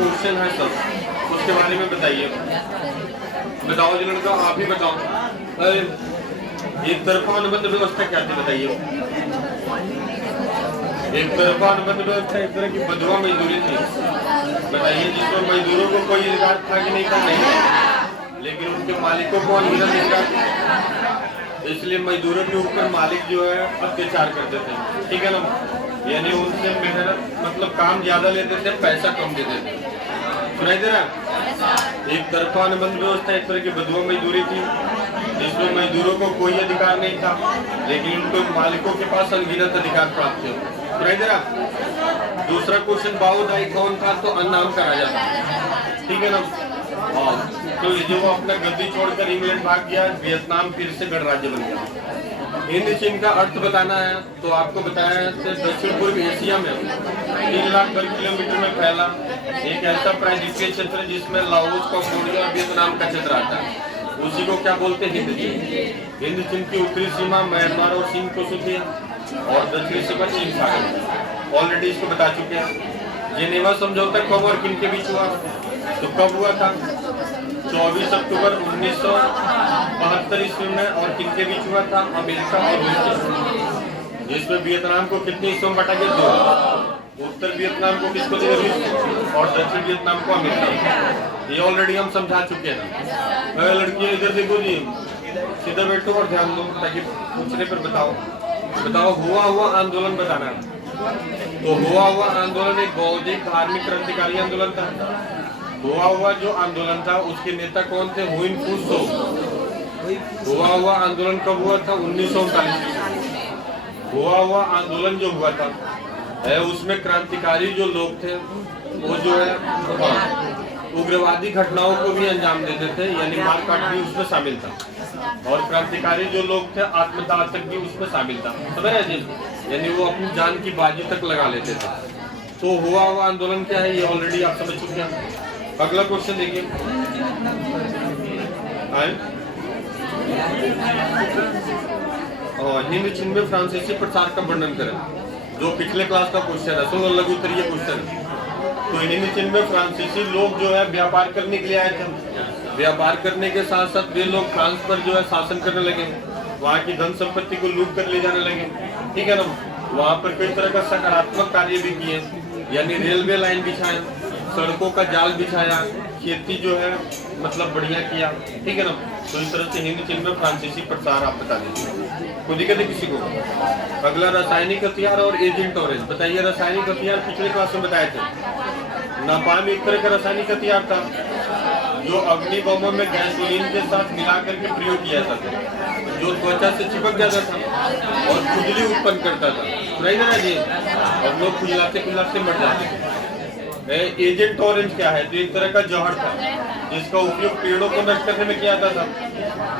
Question है सब, उसके बारे में बताइए। बताओ जो लड़का, आप ही बताओ। एक तरफा अनुबंध व्यवस्था क्या थी बताइए। एक तरफा अनुबंध व्यवस्था एक तरह की बंधुआ मजदूरी थी, बताइए, जिसमें मजदूरों को कोई अधिकार था कि नहीं था, नहीं, लेकिन उनके मालिकों को अनगिनत अधिकार, इसलिए मजदूरों के ऊपर मालिक जो है अत्याचार करते थे, ठीक है ना। यानी उनसे मेहनत मतलब काम ज्यादा लेते थे, पैसा कम देते थे। सुनाई दे रहा? एक तरफा अनुबंध व्यवस्था एक तरह की बंधुआ मजदूरी थी, जिसमें मजदूरों को कोई अधिकार नहीं था, लेकिन उनको मालिकों के पास अनगिनत अधिकार प्राप्त थे। सुनाई दे रहा? दूसरा क्वेश्चन, बाओदाई कौन था? तो अन्नाम का राजा था, ठीक है ना। तो जो वो अपना गद्दी छोड़कर इंग्लैंड भाग गया, वियतनाम फिर से गणराज्य बन गया। हिंद चीन का अर्थ बताना है तो आपको बताया है दक्षिण पूर्व एशिया में 3 लाख वर्ग किलोमीटर में फैला एक ऐसा प्रायद्वीपीय क्षेत्र जिसमें लाओस, कंबोडिया और वियतनाम का क्षेत्र आता है, उसी को क्या बोलते हैं? हिंद चीन। हिंद चीन की उत्तरी सीमा म्यांमार और चीन को छूती है और दक्षिणी सीमा चीन सागर, ऑलरेडी इसको बता चुके हैं। जेनेवा समझौता कब और किन के बीच हुआ? तो कब हुआ था? 24 अक्टूबर 1972 ईस्वी में। और किनके बीच हुआ था? अमेरिका और रूस के। जिसमें वियतनाम को कितने हिस्सों में बांटा गया? 2। उत्तर वियतनाम को किसको दिया? रूस को। और दक्षिण वियतनाम को अमेरिका। ये ऑलरेडी हम समझा चुके हैं। लड़कियां इधर देखो जी, सीधा बैठो और ध्यान दो ताकि पूछने पर बताओ। हुआ हुआ आंदोलन बताना। तो हुआ आंदोलन एक बौद्धिक धार्मिक क्रांतिकारी आंदोलन था। हुआ जो आंदोलन था उसके नेता कौन थे? हुइन फू सो। हुआ आंदोलन कब हुआ था? 1939 में। हुआ आंदोलन जो हुआ था उसमें क्रांतिकारी जो लोग थे वो जो है उग्रवादी घटनाओं को भी अंजाम देते थे, यानी मारकाट भी उसमें शामिल था। और क्रांतिकारी जो लोग थे आत्मदाह तक भी उसमें शामिल था, समझ रहे जी। यानी वो अपनी जान की बाजी तक लगा लेते थे। तो हुआ आंदोलन क्या है ये ऑलरेडी आप समझ चुके हैं। अगला क्वेश्चन देखिए। हिंद चीन में फ्रांसीसी प्रचार का वर्णन करें, जो पिछले क्लास का क्वेश्चन है, सुनो लघु उत्तरीय क्वेश्चन। तो हिंद चीन में फ्रांसीसी लोग जो है व्यापार करने के लिए आए थे। व्यापार करने के साथ साथ वे लोग फ्रांस पर जो है शासन करने लगे, वहाँ की धन संपत्ति को लूट कर ले जाने लगे, ठीक है ना। वहाँ पर कई तरह का सकारात्मक कार्य भी किए, यानी रेलवे लाइन बिछाए, सड़कों का जाल बिछाया, खेती जो है मतलब बढ़िया किया, ठीक है ना। तो इस तरह से हिंद चीन में फ्रांसीसी प्रचार आप बता दीजिए, कोई दिक्कत है किसी को। अगला रासायनिक हथियार और एजेंट ऑरेंज बताइए। रासायनिक हथियार पिछले क्लास में बताए थे। नापाम एक तरह का रासायनिक हथियार था जो अग्नि बमों में गैसोलीन के साथ मिलाकर के प्रयोग किया जाता था, जो त्वचा से चिपक जाता था और खुजली उत्पन्न करता था, नहीं ना जी। और लोग खुजलाते मर जाते थे। एजेंट ऑरेंज क्या है? तो एक तरह का जहर था जिसका उपयोग पेड़ों को नष्ट करने में किया जाता था।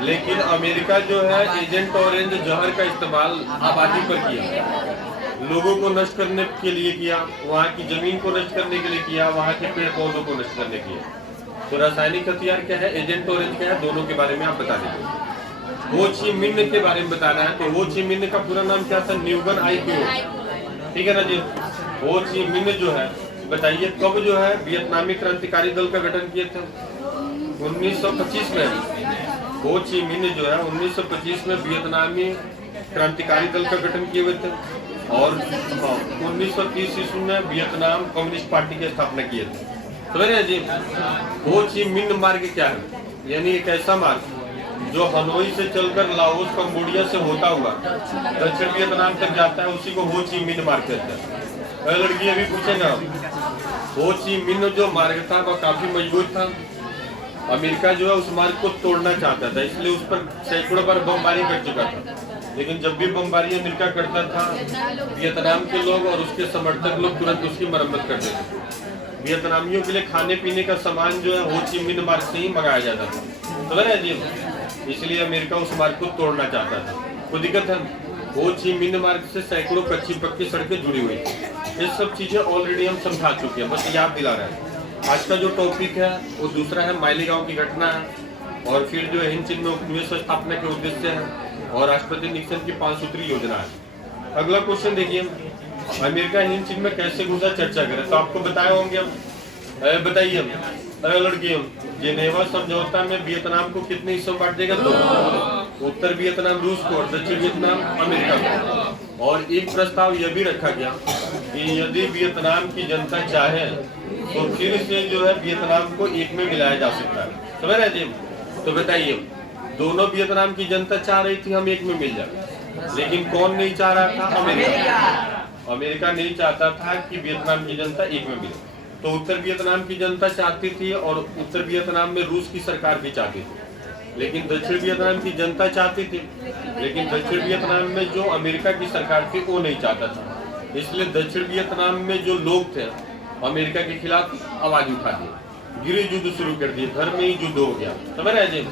लेकिन अमेरिका जो है एजेंट ऑरेंज जहर का इस्तेमाल आबादी पर किया, लोगों को नष्ट करने के लिए किया, वहाँ की जमीन को नष्ट करने के लिए किया, वहाँ के पेड़ पौधों को नष्ट करने के लिए। तो रासायनिक हथियार क्या है, एजेंट ऑरेंज क्या है, दोनों के बारे में आप बता दीजिए। हो ची मिन्ह के बारे में बताना है। तो हो ची मिन्ह का पूरा नाम क्या था? न्यूगन आइक्यू, ठीक है ना जी। हो ची मिन्ह जो है बताइए कब जो है वियतनामी क्रांतिकारी दल का गठन किए थे? 1925 में। हो ची मिन्ह जो है 1925 में वियतनामी क्रांतिकारी दल का गठन किए हुए थे। और 1930 ईस्वी में वियतनाम कम्युनिस्ट पार्टी की स्थापना किए थे, समझ रहे हैं जी। हो ची मिन्ह मार्ग क्या है? यानी एक ऐसा मार्ग जो हनोई से चलकर लाओस कंबोडिया से होता हुआ दक्षिण वियतनाम तक जाता है, उसी को हो ची मिन्ह मार्ग कहते हैं। लड़की अभी पूछेगा, हो ची मिन्ह जो मार्ग था वह काफी मजबूत था। अमेरिका जो है उस मार्ग को तोड़ना चाहता था, इसलिए उस पर सैकड़ों बार बमबारी कर चुका था। लेकिन जब भी बमबारी अमेरिका करता था, वियतनाम के लोग और उसके समर्थक लोग तुरंत उसकी मरम्मत करते थे। वियतनामियों के लिए खाने पीने का सामान जो है हो ची मिन्ह मार्ग से ही मंगाया जाता था, समझ रहे हैं जी। इसलिए अमेरिका उस मार्ग को तोड़ना चाहता था। कोई दिक्कत है? हो ची मिन्ह मार्ग से सैकड़ों कच्ची पक्की सड़कें जुड़ी हुई थी। ये सब चीजें ऑलरेडी हम समझा चुके हैं, बस याद दिला रहे हैं। आज का जो टॉपिक है वो दूसरा है, मालेगांव की घटना है, और फिर जो हिंद चीन में उपनिवेश स्थापना के उद्देश्य है, और राष्ट्रपति निक्सन की 5 सूत्री योजना है। अगला क्वेश्चन देखिए, अमेरिका हिंद चीन में कैसे घुसा, चर्चा करें। तो आपको बताए होंगे हम बताइए लड़कियों, जेनेवा समझौता में वियतनाम को कितने हिस्सों बांट देगा? तो उत्तर वियतनाम रूस को और दक्षिण वियतनाम अमेरिका को। और एक प्रस्ताव यह भी रखा गया कि यदि वियतनाम की जनता चाहे तो फिर से जो है वियतनाम को एक में मिलाया जा सकता है। समझ रहे जी? तो बताइए, दोनों वियतनाम की जनता चाह रही थी हम एक में मिल जाए, लेकिन कौन नहीं चाह रहा था? अमेरिका। अमेरिका नहीं चाहता था कि वियतनाम की जनता एक में मिले। तो उत्तर वियतनाम की जनता चाहती थी और उत्तर वियतनाम में रूस की सरकार भी चाहती थी, लेकिन दक्षिण वियतनाम की जनता चाहती थी, लेकिन दक्षिण वियतनाम में जो अमेरिका की सरकार थी वो नहीं चाहता था। इसलिए दक्षिण वियतनाम में जो लोग थे अमेरिका के खिलाफ आवाज उठा दी, गृह युद्ध शुरू कर दिए, घर में ही युद्ध हो गया। समझ रहे जी?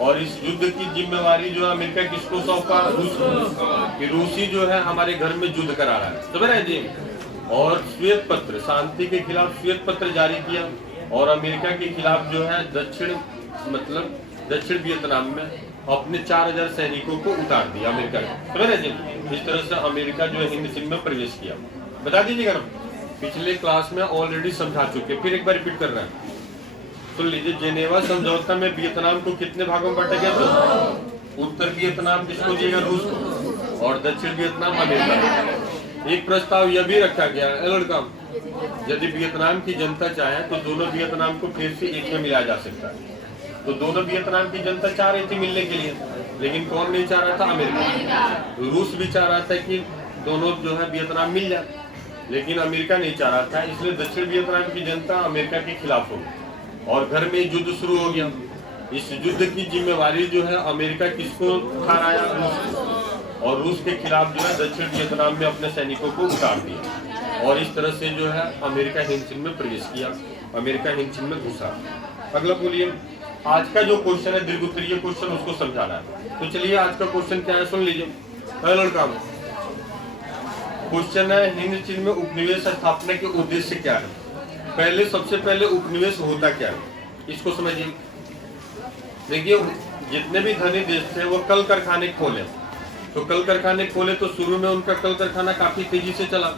और इस युद्ध की जिम्मेवारी जो है अमेरिका किसको सौंपा? रूस को, कि रूसी जो है हमारे घर में युद्ध करा रहा है। समझ रहे जी? और श्वेत पत्र, शांति के खिलाफ श्वेत पत्र जारी किया और अमेरिका के खिलाफ जो है दक्षिण वियतनाम में अपने 4000 सैनिकों को उतार दिया अमेरिका ने। समझ रहे जी? इस तरह से अमेरिका जो है हिंद सिंध में प्रवेश किया। बता दीजिएगा ना, पिछले क्लास में ऑलरेडी समझा चुके, फिर एक बार रिपीट कर रहे हैं। सुन लीजिए, जेनेवा समझौता में वियतनाम को कितने भागों में बांटा गया? तो उत्तर वियतनाम किसको दिएगा? रूस को, और दक्षिण वियतनाम अमेरिका। एक प्रस्ताव यह भी रखा गया लड़का, यदि वियतनाम की जनता चाहे तो दोनों वियतनाम को फिर से एक में मिलाया जा सकता है। तो दोनों वियतनाम की जनता चाह रही थी मिलने के लिए, लेकिन कौन नहीं चाह रहा था? अमेरिका। रूस भी चाह रहा था कि दोनों जो है वियतनाम मिल जाए, लेकिन अमेरिका नहीं चाह रहा था। इसलिए दक्षिण वियतनाम की जनता अमेरिका के खिलाफ हो गई और घर में युद्ध शुरू हो गया। इस युद्ध की जिम्मेवारी जो है अमेरिका किसको ठहराया? रूस को। और रूस के खिलाफ जो है दक्षिण वियतनाम में अपने सैनिकों को उतार दिया और इस तरह से जो है अमेरिका हिंद सिंध में प्रवेश किया, अमेरिका हिंद सिंध में घुसा। अगला बोलिए, आज का जो क्वेश्चन है दीर्घोत्तरीय क्वेश्चन, उसको समझाना है। तो चलिए आज का क्वेश्चन क्या है, सुन लीजिए। लड़का क्वेश्चन है, हिंद सिंध में उपनिवेश स्थापना के उद्देश्य क्या है? सबसे पहले उपनिवेश होता क्या है, इसको समझिए। देखिए, जितने भी धनी देश थे वो कल कारखाने खोले, तो कल कारखाने खोले तो शुरू में उनका कल कारखाना काफी तेजी से चला।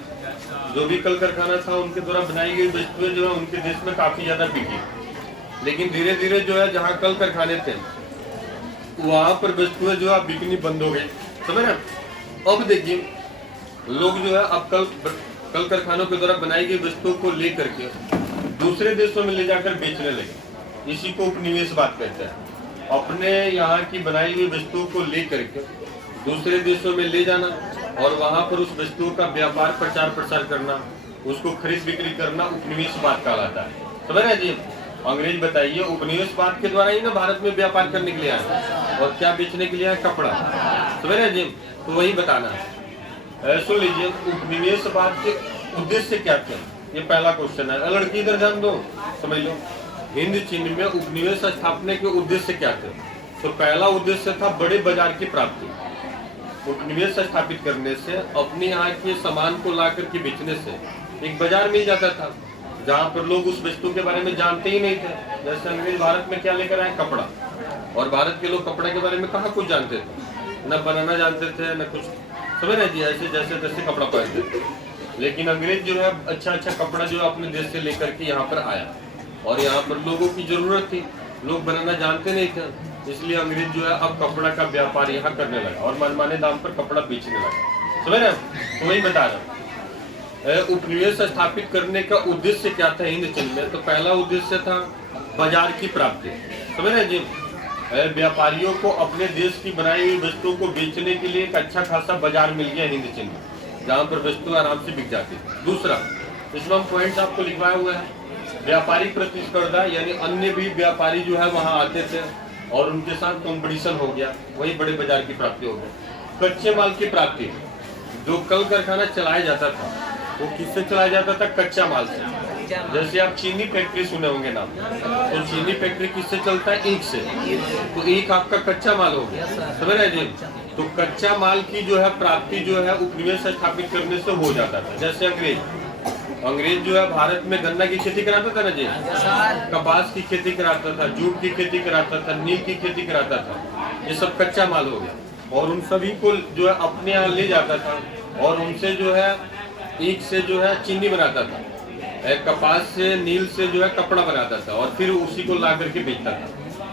जो भी कल कारखाना था उनके द्वारा बनाई गई वस्तुएं जो है उनके देश में काफी ज्यादा बिकी। लेकिन धीरे धीरे जो है जहाँ कल कारखाने थे वहां पर वस्तुएं जो है बिकनी बंद हो गई। समझ रहे? अब देखिए, लोग जो है अब कल कारखानों के द्वारा बनाई गई वस्तुओं को लेकर के दूसरे देशों में ले जाकर बेचने लगे। इसी को उपनिवेशवाद कहते हैं। अपने यहाँ की बनाई हुई वस्तुओं को लेकर के दूसरे देशों में ले जाना और वहाँ पर उस वस्तुओं का व्यापार प्रचार प्रसार करना, उसको खरीद बिक्री करना उपनिवेशवाद कहलाता है। समझ रहे जी? अंग्रेज बताइए, उपनिवेशवाद के द्वारा ही ना भारत में व्यापार करने के लिए आए और क्या बेचने के लिए आए? कपड़ा। समझ रहे जी? तो वही बताना है। सुन लीजिए, उपनिवेशवाद के उद्देश्य क्या थे, ये पहला क्वेश्चन है। लड़की इधर ध्यान दो, समझ लो। हिंद सिंध में उपनिवेश स्थापना के उद्देश्य क्या थे? तो पहला उद्देश्य था बड़े बाजार की प्राप्ति। उपनिवेश स्थापित करने से अपने यहाँ के सामान को ला करके बेचने से एक बाजार मिल जाता था जहाँ पर लोग उस वस्तु के बारे में जानते ही नहीं थे। जैसे अंग्रेज भारत में क्या लेकर आए? कपड़ा। और भारत के लोग कपड़े के बारे में कहाँ कुछ जानते थे, न बनाना जानते थे न कुछ। समझ रहे जी? ऐसे जैसे तैसे कपड़ा पहनते थे। लेकिन अंग्रेज जो है अच्छा कपड़ा जो है अपने देश से लेकर के यहाँ पर आया और यहाँ पर लोगों की जरूरत थी, लोग बनाना जानते नहीं थे, इसलिए अंग्रेज जो है अब कपड़ा का व्यापार यहाँ करने लगा और मनमाने दाम पर कपड़ा बेचने लगा। समझ रहे? तो वही बता रहा हूँ। उपनिवेश स्थापित करने का उद्देश्य क्या था हिंद सिंध में? तो पहला उद्देश्य था बाजार की प्राप्ति। समझ रहे जी? व्यापारियों को अपने देश की बनाई हुई वस्तुओं को बेचने के लिए एक अच्छा खासा बाजार मिल गया हिंद सिंध में, जहाँ पर वस्तु आराम से बिक जाती है। दूसरा, इसमें हम पॉइंट्स आपको लिखवाए हुए हैं। व्यापारिक प्रतिस्पर्धा, यानी अन्य भी व्यापारी जो है वहाँ आते थे और उनके साथ कंपटीशन हो गया, वही बड़े बाजार की प्राप्ति हो गई। कच्चे माल की प्राप्ति, जो कल कारखाना चलाया जाता था वो किससे चलाया जाता था? कच्चा माल से। जैसे आप चीनी फैक्ट्री सुने होंगे नाम, तो चीनी फैक्ट्री किससे चलता है? ईंट से। तो ईंट आपका कच्चा माल हो गया। समझ रहे जी? तो कच्चा माल की जो है प्राप्ति जो है उपनिवेश स्थापित करने से हो जाता था। जैसे अंग्रेज जो है भारत में गन्ना की खेती कराता था ना जी, कपास की खेती कराता था, जूट की खेती कराता था, नील की खेती कराता था। ये सब कच्चा माल हो गया और उन सभी को जो है अपने यहाँ ले जाता था और उनसे जो है ईंट से जो है चीनी बनाता था कपास से, नील से जो है कपड़ा बनाता था और फिर उसी को ला करके बेचता था।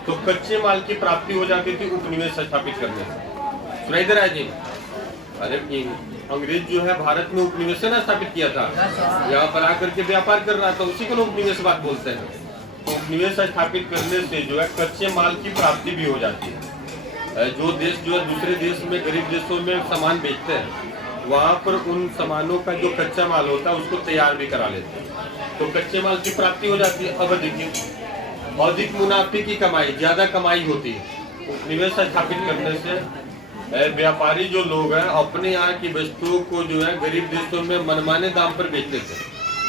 तो कच्चे माल की प्राप्ति हो जाती थी उपनिवेश स्थापित करने से। सुनाई दे रहा है जी? अरे अंग्रेज जो है भारत में उपनिवेश ना स्थापित किया था, यहाँ पर आकर के व्यापार कर रहा था, उसी को उपनिवेशवाद बोलते हैं। तो उपनिवेश स्थापित करने से जो है कच्चे माल की प्राप्ति भी हो जाती है। जो देश जो है दूसरे देश में, गरीब देशों में सामान बेचते हैं, वहाँ पर उन सामानों का जो कच्चा माल होता है उसको तैयार भी करा लेते हैं, तो कच्चे माल की प्राप्ति हो जाती है। अब देखिए, अधिक मुनाफे की कमाई, ज्यादा कमाई होती है। उपनिवेश स्थापित करने से व्यापारी जो लोग हैं अपने यहाँ की वस्तुओं को जो है गरीब देशों में मनमाने दाम पर बेचते थे,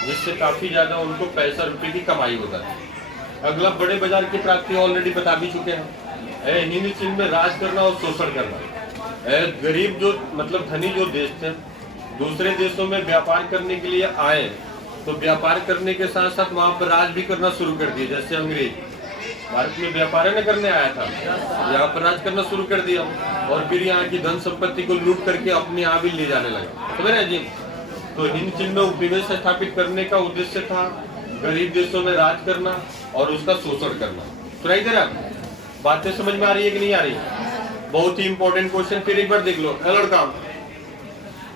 जिससे काफी ज्यादा उनको पैसा रुपए की कमाई होता है। अगला बड़े बाजार की प्राप्ति ऑलरेडी बता भी चुके हैं। हिंद चीन में राज करना और शोषण करना। गरीब जो मतलब धनी जो देश थे, दूसरे देशों में व्यापार करने के लिए आए, तो व्यापार करने के साथ साथ वहाँ पर राज भी करना शुरू कर दिए। जैसे अंग्रेज भारत में व्यापार न करने आया था, यहाँ पर राज करना शुरू कर दिया और फिर यहाँ की धन संपत्ति को लूट करके अपने यहाँ भी ले जाने लगा। समझ रहे जी? तो हिंद चीन में उपनिवेश स्थापित करने का उद्देश्य था गरीब देशों में राज करना और उसका शोषण करना। सुनाई दे रहा? बातें समझ में आ रही है कि नहीं आ रही? बहुत ही इंपॉर्टेंट क्वेश्चन फिर एक बार देख लो। लड़का,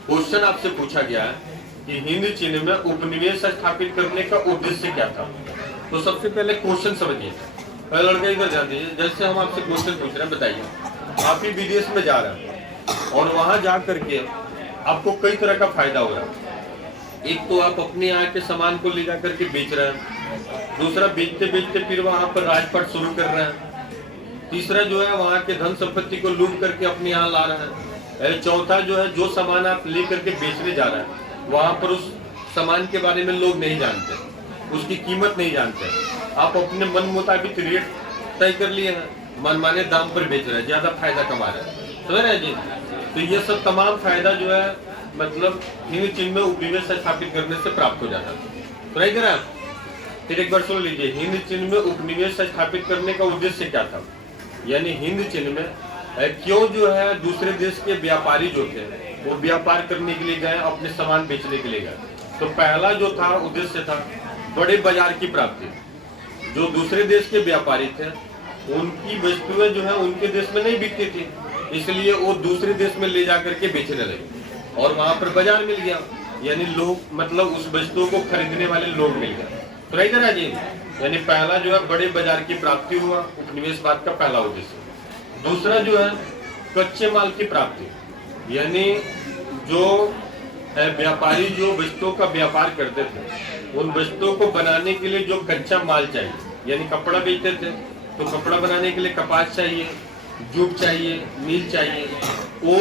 क्वेश्चन आपसे पूछा गया है कि हिंद चीन में उपनिवेश स्थापित करने का उद्देश्य क्या था। तो सबसे पहले क्वेश्चन समझिए। लड़का इधर ध्यान दीजिए। जैसे हम आपसे क्वेश्चन पूछ रहे हैं, बताइए आप ही विदेश में जा रहे हैं और वहां जा करके आपको कई तरह का फायदा हो रहा है। एक तो आप अपने यहाँ के सामान को ले जा करके बेच रहे हैं, दूसरा बेचते बेचते फिर वहां पर राजपाट शुरू कर रहे हैं, तीसरा जो है वहाँ के धन संपत्ति को लूट करके अपने यहाँ ला रहे हैं, चौथा जो है जो सामान आप ले करके बेचने जा रहे हैं वहां पर उस सामान के बारे में लोग नहीं जानते, उसकी कीमत नहीं जानते, आप अपने मन मुताबिक रेट तय कर लिए हैं, मनमाने दाम पर बेच रहे हैं, ज्यादा फायदा कमा रहे हैं। समझ रहे हैं जी? तो ये सब तमाम फायदा जो है मतलब हिंद चीन में उपनिवेश स्थापित करने से प्राप्त हो जाता है। सुनाई दे रहा है? फिर एक बार सुन लीजिए, हिंद चीन में उपनिवेश स्थापित करने का उद्देश्य क्या था। यानी हिंद चीन में क्यों जो है दूसरे देश के व्यापारी जो थे वो व्यापार करने के लिए गए, अपने सामान बेचने के लिए गए। तो पहला जो था उद्देश्य था बड़े बाजार की प्राप्ति। जो दूसरे देश के व्यापारी थे उनकी वस्तुएं जो है उनके देश में नहीं बिकती थी, इसलिए वो दूसरे देश में ले जाकर के बेचने लगे और वहां पर बाजार मिल गया, यानी लोग मतलब उस वस्तुओं को खरीदने वाले लोग मिल गए। तो नहीं करा जी? यानी पहला जो है बड़े बाजार की प्राप्ति हुआ, उपनिवेशवाद का पहला उद्देश्य। दूसरा जो है कच्चे माल की प्राप्ति, यानी जो व्यापारी जो वस्तुओं का व्यापार करते थे उन वस्तुओं को बनाने के लिए जो कच्चा माल चाहिए, यानी कपड़ा बेचते थे तो कपड़ा बनाने के लिए कपास चाहिए, जूट चाहिए, नील चाहिए, वो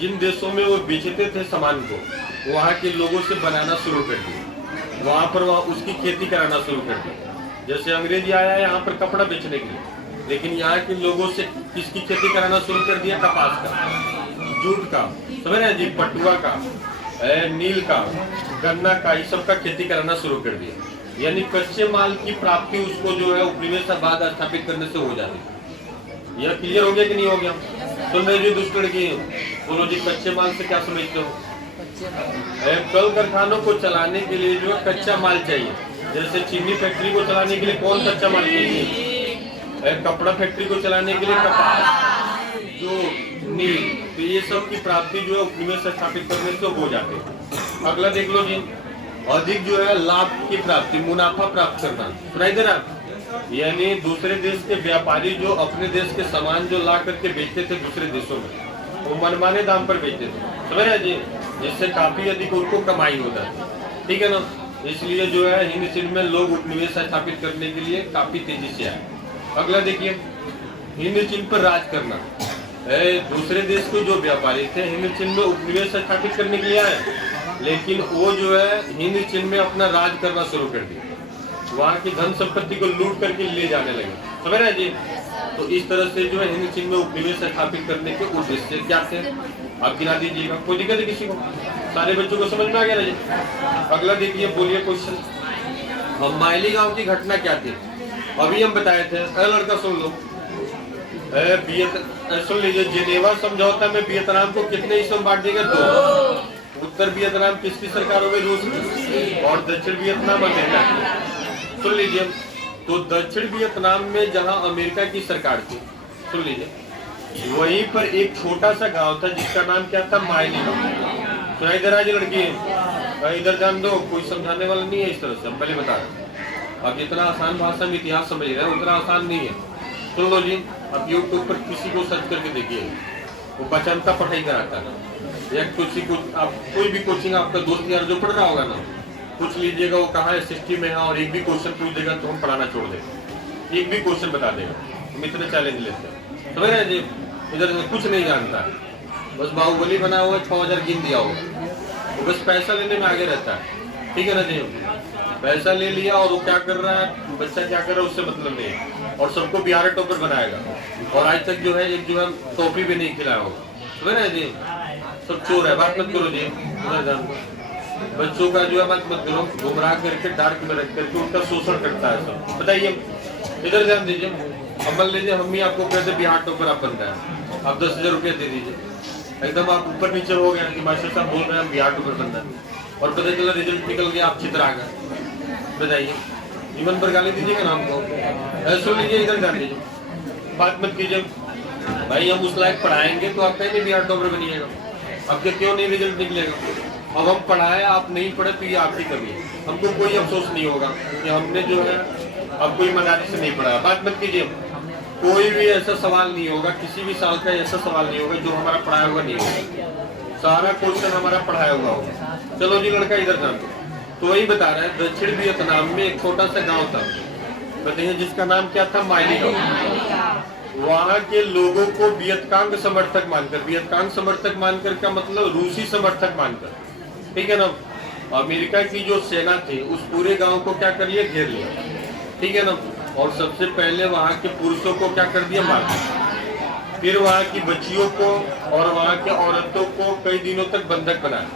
जिन देशों में वो बेचते थे सामान को वहाँ के लोगों से बनाना शुरू कर दिया, वहाँ पर वहाँ उसकी खेती कराना शुरू कर दिया। जैसे अंग्रेजी आया है यहाँ पर कपड़ा बेचने के लिए, लेकिन यहाँ के लोगों से किसकी खेती कराना शुरू कर दिया? कपास का, जूट का, समझ रहे हैं जी, पटुआ का, नील का, गन्ना का, इस सब का खेती कराना शुरू कर दिया। यानी कच्चे माल की प्राप्ति उसको जो है उपनिवेशवाद स्थापित करने से हो जाती है। यह क्लियर हो गया कि नहीं हो गया? सुन रहे जी दुष्ट लड़की, बोलो जी कच्चे माल से क्या समझते हो? कल कारखानों को चलाने के लिए जो कच्चा माल चाहिए, जैसे चीनी फैक्ट्री को चलाने के लिए कौन कच्चा माल चाहिए? कपड़ा फैक्ट्री को चलाने के लिए कपास, जो नील, तो ये सब की प्राप्ति जो है उपनिवेश स्थापित करने से हो जाती है। अगला देख लो जी, अधिक जो है लाभ की प्राप्ति, मुनाफा प्राप्त करना। सुनाई दे रहा? यानी दूसरे देश के व्यापारी जो अपने देश के सामान जो ला करके बेचते थे दूसरे देशों में, वो मनमाने दाम पर बेचते थे, समझ रहे जी, जिससे काफी अधिक उनको कमाई होता है। ठीक है ना? इसलिए जो है हिंद चीन में लोग उपनिवेश स्थापित करने के लिए काफी तेजी से आए। अगला देखिए, हिंद चीन पर राज करना। दूसरे देश के जो व्यापारी थे हिंद चीन में उपनिवेश स्थापित करने के लिए आए, लेकिन वो जो है हिंद चीन में अपना राज करना शुरू कर दिया, वहाँ की धन संपत्ति को लूट करके ले जाने लगे। समझ रहे जी? तो इस तरह से जो है हिंद चीन में उपनिवेश स्थापित करने के उद्देश्य क्या थे आप गिना दीजिएगा। कोई दिक्कत है किसी को? सारे बच्चों को समझ में आ गया ना जी? अगला देखिए, बोलिए क्वेश्चन। हम मायली गांव की घटना क्या थी अभी हम बताए थे। लड़का सुन लो, सुन लीजिए, जिनेवा समझौता में वियतनाम को कितने हिस्सों में बांट दिया गया? 2। उत्तर वियतनाम किसकी सरकार हो गई? रूस की। और दक्षिण वियतनाम अमेरिका की। सुन लीजिए, तो दक्षिण वियतनाम में जहां अमेरिका की सरकार थी, सुन लीजिए, वहीं पर एक छोटा सा गांव था जिसका नाम क्या था? मायली गांव। सुनाई दे रहा है? लड़की इधर जान दो, कोई समझाने वाला नहीं है इस तरह से, हम पहले बता रहे हैं। अब जितना आसान भाषा में इतिहास समझ रहे हैं उतना आसान नहीं है। सुन लो जी, अब यूट्यूब पर किसी को सर्च करके देखिए, वो बचनता पढ़ाई कराता है ना, या किसी को आप कोई भी कोचिंग आपका दोस्त यार जो पढ़ रहा होगा ना, पूछ लीजिएगा वो कहाँ SST में है, और एक भी क्वेश्चन पूछ देगा तो हम पढ़ाना छोड़ देंगे। एक भी क्वेश्चन बता देगा, हम इतने चैलेंज लेते हैं। समझ रहे हैं जी? इधर कुछ नहीं जानता है, बस बाहुबली बना हुआ 6000 गिन दिया होगा, वो बस पैसा लेने में आगे रहता है। ठीक है ना जी? पैसा ले लिया और वो क्या कर रहा है, बच्चा क्या कर रहा है उससे मतलब नहीं है, और सबको बिहार टॉपर बनाएगा, और आज तक जो है एक जो है टॉफी भी नहीं खिलाया होगा। समझ रहे हैं जी? सब चोर है, बात मत करो जी। बच्चों का जो है बात मत करो, गुमराह करके डार्क में रख करके उनका शोषण करता है सब। बताइए, इधर ध्यान दीजिए। अब मान लीजिए हम ही आपको कहते बिहार टॉपर आप बनता है, आप 10,000 रुपये दे दीजिए, एकदम आप ऊपर नीचे हो गया कि मास्टर साहब बोल रहे हैं हम बिहार टॉपर बनना है, और पता चला रिजल्ट निकल गया आप चित्र आ गए। बताइए, जीवन पर गाली दीजिएगा ना हमको? ऐसा लीजिए, इधर ध्यान दीजिए, बात मत कीजिए भाई, हम उस लायक पढ़ाएंगे तो आप कहीं नहीं बिहार टॉपर बनिएगा। अब क्यों नहीं रिजल्ट निकलेगा? अब हम पढ़ाए, आप नहीं पढ़े तो ये आपकी कमी है, हमको कोई अफसोस नहीं होगा कि हमने जो है अब कोई मदारी से नहीं पढ़ाया। बात मत कीजिए, कोई भी ऐसा सवाल नहीं होगा, किसी भी साल का ऐसा सवाल नहीं होगा जो हमारा पढ़ाया हुआ नहीं होगा, सारा क्वेश्चन हमारा पढ़ाया हुआ होगा। चलो जी लड़का इधर जान, तो वही बता रहा है, दक्षिण वियतनाम में एक छोटा सा गांव था, बताइए, जिसका नाम क्या था? मायली गांव। वहाँ के लोगों को वियतकांग समर्थक मानकर, वियतकांग समर्थक मानकर का मतलब रूसी समर्थक मानकर, ठीक है ना, अमेरिका की जो सेना थी उस पूरे गांव को क्या कर लिया? घेर लिया। ठीक है ना, और सबसे पहले वहाँ के पुरुषों को क्या कर दिया? मार दिया। फिर वहाँ की बच्चियों को और वहाँ के औरतों को कई दिनों तक बंधक बनाया,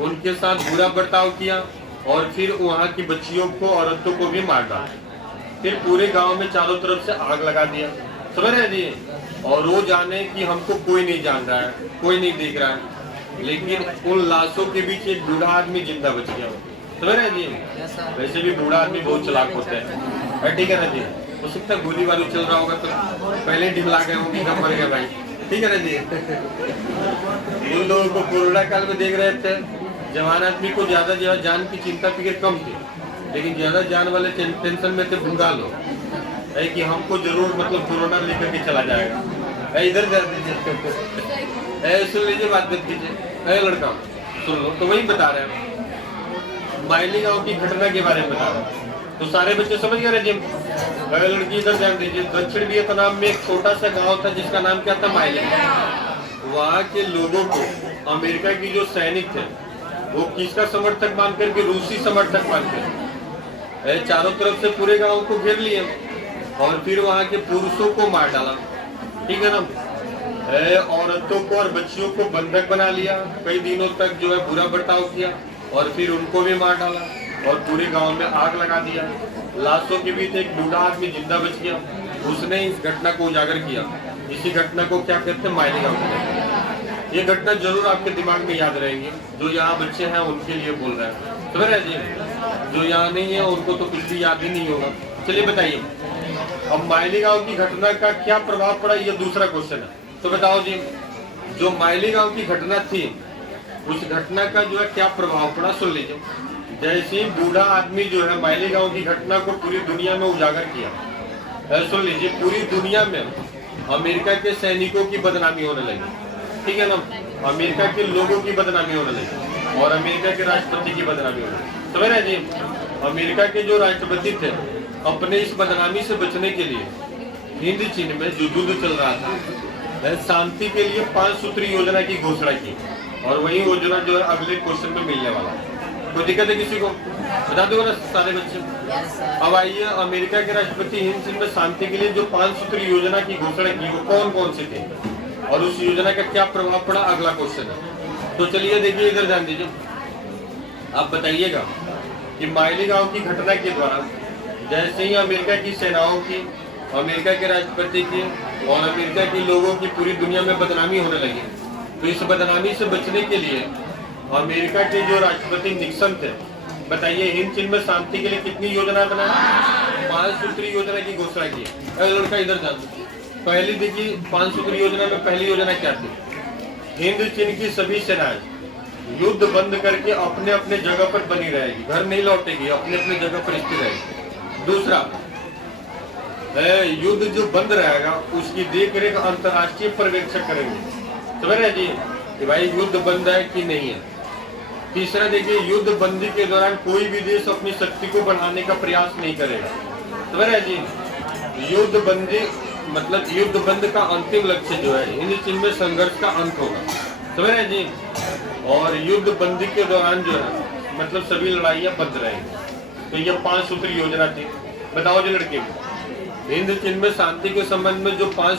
उनके साथ बुरा बर्ताव किया, और फिर वहाँ की बच्चियों को, औरतों को भी मार डाला। फिर पूरे गांव में चारों तरफ से आग लगा दिया। समझ रहे जी? और वो जाने कि हमको कोई नहीं जान रहा है, कोई नहीं देख रहा है, लेकिन उन लाशों के बीच एक बूढ़ा आदमी जिंदा बच गया। समझ रहे जी? वैसे भी बूढ़ा आदमी बहुत चालाक होता है, ठीक है ना जी? हो सकता है गोली बारूद चल रहा होगा तो पहले ढिमला गए होंगे, कब मर गए भाई। ठीक है ना जी? उन लोगों को कोरोना काल में देख रहे थे, जवान आदमी को ज्यादा जो है जान की चिंता फिक्र कम थी, लेकिन ज्यादा जान वाले टेंशन में थे भूंगा लो है कि हमको जरूर मतलब कोरोना लेकर के चला जाएगा। इधर जा दीजिए, सुन लीजिए, बात मत कीजिए। लड़का सुन लो, तो वही बता रहे हैं, मायली गांव की घटना के बारे में बता रहे हैं, तो सारे बच्चे समझ गए जी। लड़की इधर ध्यान दीजिए, दक्षिण वियतनाम में एक छोटा सा गांव था जिसका नाम क्या था? मायली। वहाँ के लोगों को अमेरिका की जो सैनिक थे वो किसका समर्थक मान करके? रूसी समर्थक मान करके चारों तरफ से पूरे गांव को घेर लिए, और फिर वहाँ के पुरुषों को मार डाला। ठीक है ना, औरतों को और बच्चियों को बंधक बना लिया, कई दिनों तक जो है बुरा बर्ताव किया, और फिर उनको भी मार डाला, और पूरे गांव में आग लगा दिया। लाशों के बीच एक बूढ़ा आदमी जिंदा बच गया, उसने इस घटना को उजागर किया। इसी घटना को क्या कहते हैं? मायली गांव कहते हैं। ये घटना जरूर आपके दिमाग में याद रहेंगे, जो यहाँ बच्चे हैं उनके लिए बोल रहे हैं, समझ रहे जी? जो यहाँ नहीं है उनको तो कुछ भी याद ही नहीं होगा। चलिए बताइए, अब मायली गांव की घटना का क्या प्रभाव पड़ा, ये दूसरा क्वेश्चन है। तो बताओ जी, जो मायली गांव की घटना थी उस घटना का जो है क्या प्रभाव पड़ा, सुन लीजिए। जैसे ही बूढ़ा आदमी जो है मायली गांव की घटना को पूरी दुनिया में उजागर किया, सुन लीजिए, पूरी दुनिया में अमेरिका के सैनिकों की बदनामी होने लगी। ठीक है ना, अमेरिका के लोगों की बदनामी होने लगी, और अमेरिका के राष्ट्रपति की बदनामी होने लगी। समझ रहे जी? अमेरिका के जो राष्ट्रपति थे, अपने इस बदनामी से बचने के लिए हिंद चीन में जो युद्ध चल रहा था, शांति के लिए 5 सूत्री योजना की घोषणा की, और वही योजना जो है अगले क्वेश्चन में मिलने वाला है। कोई दिक्कत है किसी को? बता दो ना सारे बच्चे। अब आइए, अमेरिका के राष्ट्रपति हिंद चीन में शांति के लिए जो 5 सूत्री योजना की घोषणा की, वो कौन कौन से थे, और उस योजना का क्या प्रभाव पड़ा, अगला क्वेश्चन है। तो चलिए देखिए, इधर ध्यान दीजिए, आप बताइएगा कि मायली गांव की घटना के द्वारा जैसे ही अमेरिका की सेनाओं की, अमेरिका के राष्ट्रपति की और अमेरिका के लोगों की पूरी दुनिया में बदनामी होने लगी, तो इस बदनामी से बचने के लिए अमेरिका के जो राष्ट्रपति निक्सन थे, बताइए हिंद चीन में शांति के लिए कितनी योजना बनाई? 5 सूत्री योजना की घोषणा की। लड़का इधर जा, पहली देखिए 5 सूत्री योजना में पहली योजना क्या थी? हिंद चीन की सभी सेनाएं युद्ध बंद करके अपने अपने जगह पर बनी रहेगी, घर नहीं लौटेगी, अपने अपने जगह पर स्थिर रहेगी। दूसरा है युद्ध जो बंद रहेगा उसकी देख रेख अंतर्राष्ट्रीय पर्यवेक्षक करेंगे, समझ रहे जी कि भाई युद्ध बंद है कि नहीं है। तीसरा देखिए युद्ध बंदी के दौरान कोई भी देश अपनी शक्ति को बढ़ाने का प्रयास नहीं करेगा, समझ रहे जी। युद्ध बंदी मतलब युद्ध बंद का अंतिम लक्ष्य जो है हिंद चीन में संघर्ष का अंत होगा, समझ रहे जी। और युद्ध बंदी के दौरान जो है मतलब सभी लड़ाइयाँ बंद रहेंगी। तो ये 5 सूत्री योजना थी। बताओ जी लड़के, हिंद चीन में शांति के संबंध में जो 5